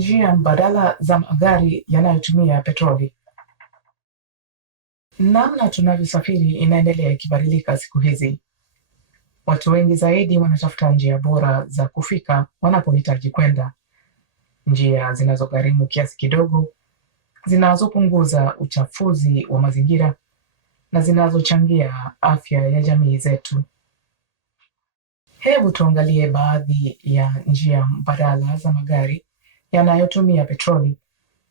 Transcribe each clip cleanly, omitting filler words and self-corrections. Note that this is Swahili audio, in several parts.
njia mbadala za magari yanayotumia petroli. Namna tunavyosafiri inaendelea ikibadilika siku hizi. Watu wengi zaidi wanatafuta njia bora za kufika wanapohitaji kwenda, njia zinazogharimu kiasi kidogo, zinazopunguza uchafuzi wa mazingira na zinazochangia afya ya jamii zetu. Hebu tuangalie baadhi ya njia mbadala za magari yanayotumia petroli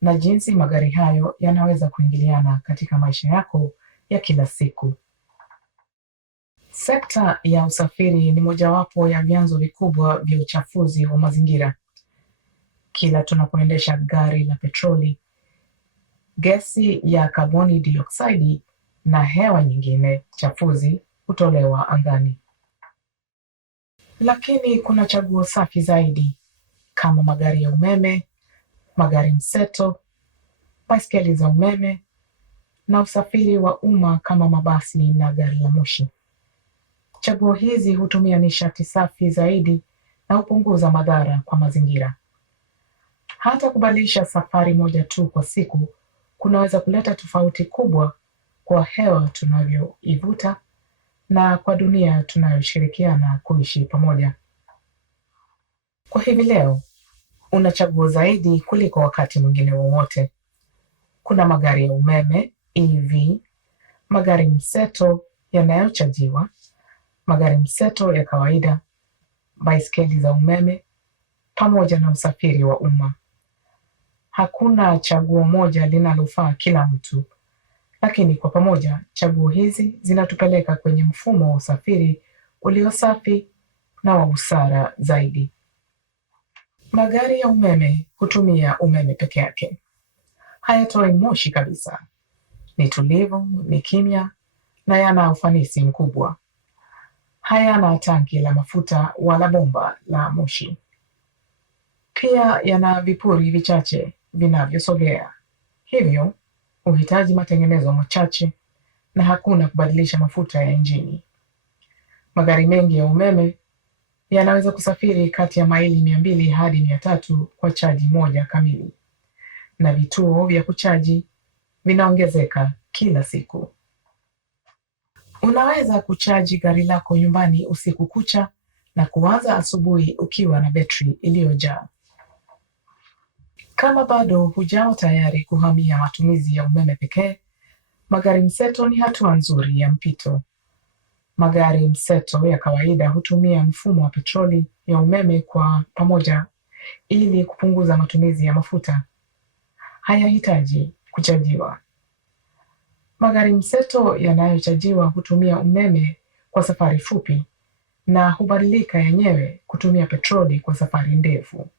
na jinsi magari hayo yanaweza kuingiliana katika maisha yako ya kila siku. Sekta ya usafiri ni mojawapo ya vyanzo vikubwa vya uchafuzi wa mazingira. Kila tunapoendesha gari la petroli, gesi ya kaboni dioksidi na hewa nyingine chafuzi hutolewa angani. Lakini kuna chaguo safi zaidi kama magari ya umeme, magari mseto, baiskeli za umeme na usafiri wa umma kama mabasi na gari la moshi. Chaguo hizi hutumia nishati safi zaidi na hupunguza madhara kwa mazingira. Hata kubadilisha safari moja tu kwa siku kunaweza kuleta tofauti kubwa kwa hewa tunavyoivuta na kwa dunia tunayoshirikiana kuishi pamoja. Kwa hivi leo, una chaguo zaidi kuliko wakati mwingine wowote. Kuna magari ya umeme, EV, magari mseto yanayochajiwa, magari mseto ya kawaida, baiskeli za umeme, pamoja na usafiri wa umma. Hakuna chaguo moja linalofaa kila mtu, lakini kwa pamoja chaguo hizi zinatupeleka kwenye mfumo wa usafiri ulio safi na wa busara zaidi. Magari ya umeme hutumia umeme peke yake. Hayatoi moshi kabisa. Ni tulivu, ni kimya na yana ufanisi mkubwa. Hayana tanki la mafuta wala bomba la moshi. Pia yana vipuri vichache vinavyosogea. Hivyo, huhitaji matengenezo machache na hakuna kubadilisha mafuta ya injini. Magari mengi ya umeme yanaweza kusafiri kati ya maili 200 hadi 300 kwa chaji moja kamili, na vituo vya kuchaji vinaongezeka kila siku. Unaweza kuchaji gari lako nyumbani usiku kucha na kuanza asubuhi ukiwa na betri iliyojaa. Kama bado hujawa tayari kuhamia matumizi ya umeme pekee, magari mseto ni hatua nzuri ya mpito. Magari mseto ya kawaida hutumia mfumo wa petroli ya umeme kwa pamoja ili kupunguza matumizi ya mafuta. Hayahitaji kuchajiwa. Magari mseto yanayochajiwa hutumia umeme kwa safari fupi na hubadilika yenyewe kutumia petroli kwa safari ndefu.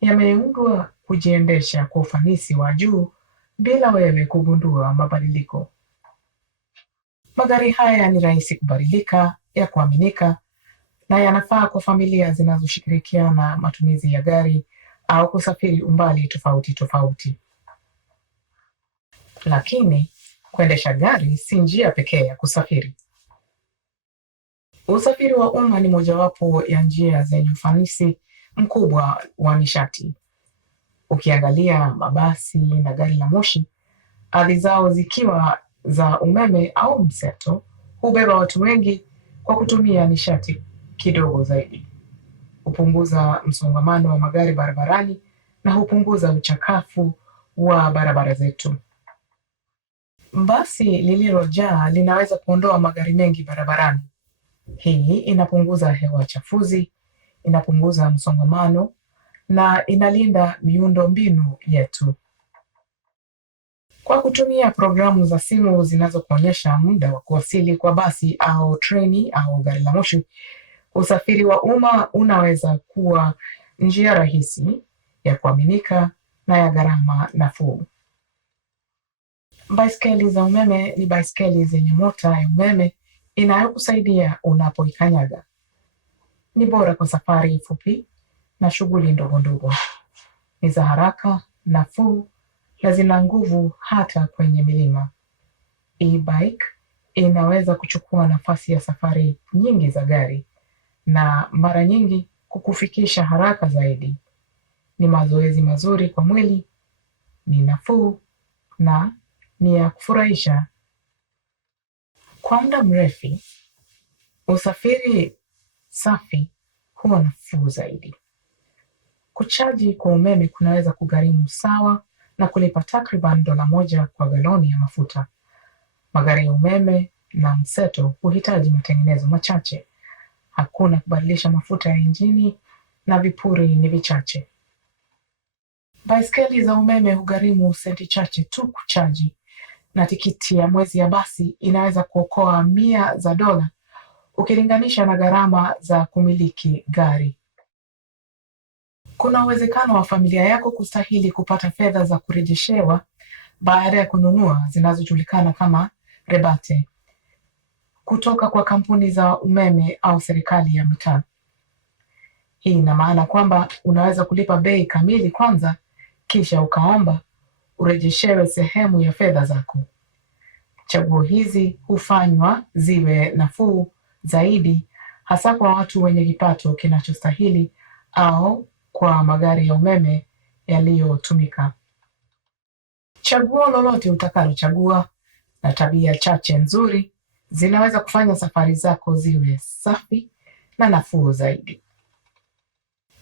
Yameundwa kujiendesha kwa ufanisi wa juu bila wewe kugundua mabadiliko. Magari haya ni rahisi kubadilika, ya kuaminika na yanafaa kwa familia zinazoshirikiana matumizi ya gari au kusafiri umbali tofauti tofauti. Lakini kuendesha gari si njia pekee ya kusafiri. Usafiri wa umma ni mojawapo ya njia zenye ufanisi mkubwa wa nishati. Ukiangalia mabasi na gari la moshi, ardhi zao zikiwa za umeme au mseto, hubeba watu wengi kwa kutumia nishati kidogo zaidi. Hupunguza msongamano wa magari barabarani na hupunguza uchakafu wa barabara zetu. Basi lililojaa linaweza kuondoa magari mengi barabarani. Hii inapunguza hewa chafuzi, inapunguza msongamano na inalinda miundo mbinu yetu. Kwa kutumia programu za simu zinazokuonyesha muda wa kuwasili kwa basi au treni au gari la moshi, usafiri wa umma unaweza kuwa njia rahisi, ya kuaminika na ya gharama nafuu. Baiskeli za umeme ni baiskeli zenye mota ya umeme inayokusaidia unapoikanyaga. Ni bora kwa safari fupi na shughuli ndogo ndogo. Ni za haraka, nafuu na zina nguvu hata kwenye milima. E-bike inaweza kuchukua nafasi ya safari nyingi za gari na mara nyingi kukufikisha haraka zaidi. ni mazoezi mazuri kwa mwili, ni nafuu na ni ya kufurahisha. Kwa muda mrefu, usafiri safi huwa nafuu zaidi. Kuchaji kwa umeme kunaweza kugharimu sawa na kulipa takriban $1 kwa galoni ya mafuta. Magari ya umeme na mseto huhitaji matengenezo machache. Hakuna kubadilisha mafuta ya injini na vipuri ni vichache. Baiskeli za umeme hugharimu senti chache tu kuchaji, na tikiti ya mwezi ya basi inaweza kuokoa $100 ukilinganisha na gharama za kumiliki gari. Kuna uwezekano wa familia yako kustahili kupata fedha za kurejeshewa baada ya kununua zinazojulikana kama rebate kutoka kwa kampuni za umeme au serikali ya mitaa. Hii ina maana kwamba unaweza kulipa bei kamili kwanza, kisha ukaomba urejeshewe sehemu ya fedha zako. Chaguo hizi hufanywa ziwe nafuu zaidi, hasa kwa watu wenye kipato kinachostahili au kwa magari ya umeme yaliyotumika. Chaguo lolote utakalochagua na tabia chache nzuri zinaweza kufanya safari zako ziwe safi na nafuu zaidi.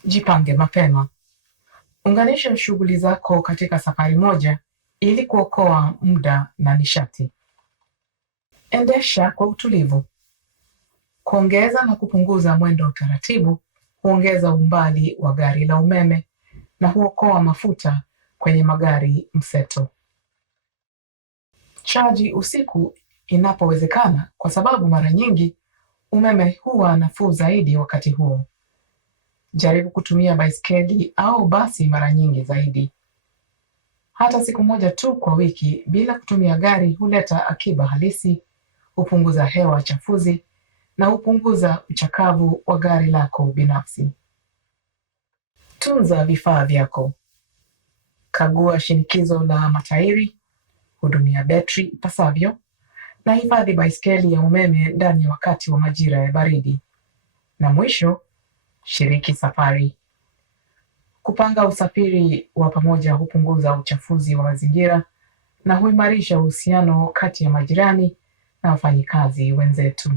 Jipange mapema. Unganisha shughuli zako katika safari moja ili kuokoa muda na nishati. Endesha kwa utulivu. Kuongeza na kupunguza mwendo wa taratibu huongeza umbali wa gari la umeme na huokoa mafuta kwenye magari mseto. Chaji usiku inapowezekana, kwa sababu mara nyingi umeme huwa nafuu zaidi wakati huo. Jaribu kutumia baiskeli au basi mara nyingi zaidi. Hata siku moja tu kwa wiki bila kutumia gari huleta akiba halisi, hupunguza hewa chafuzi na hupunguza uchakavu wa gari lako binafsi. Tunza vifaa vyako. Kagua shinikizo la matairi, hudumia betri ipasavyo, na hifadhi baiskeli ya umeme ndani ya wakati wa majira ya baridi. Na mwisho, shiriki safari. Kupanga usafiri wa pamoja hupunguza uchafuzi wa mazingira na huimarisha uhusiano kati ya majirani na wafanyikazi wenzetu.